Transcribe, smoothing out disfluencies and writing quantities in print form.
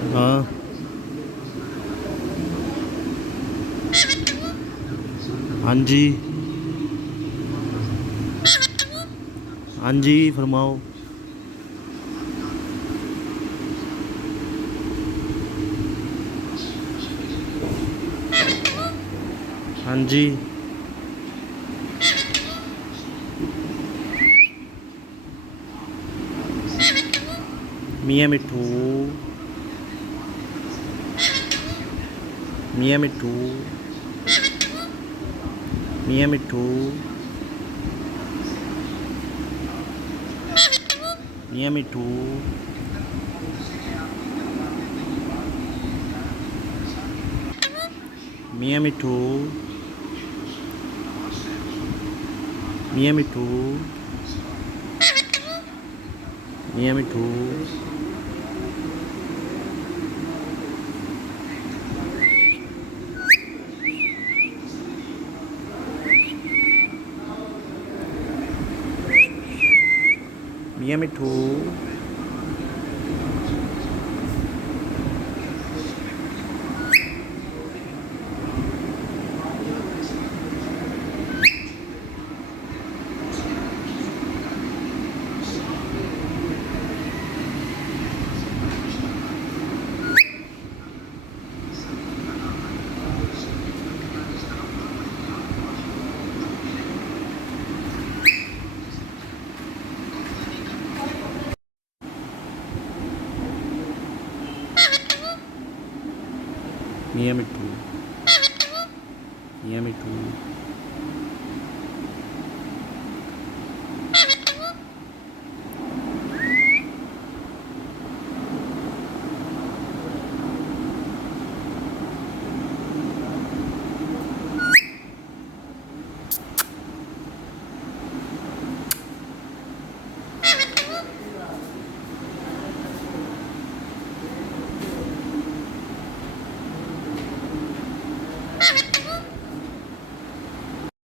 हाँ। हाँ जी। हाँ जी, फरमाओ। हाँ जी। मियाँ मिट्ठू। मियाँ मिट्ठू। मियाँ मिट्ठू। मियाँ मिट्ठू। मियाँ मिट्ठू। मियाँ मिट्ठू। मियाँ मिट्ठू। मियाँ मिट्ठू। मियाँ मिट्ठू। मियाँ मिट्ठू।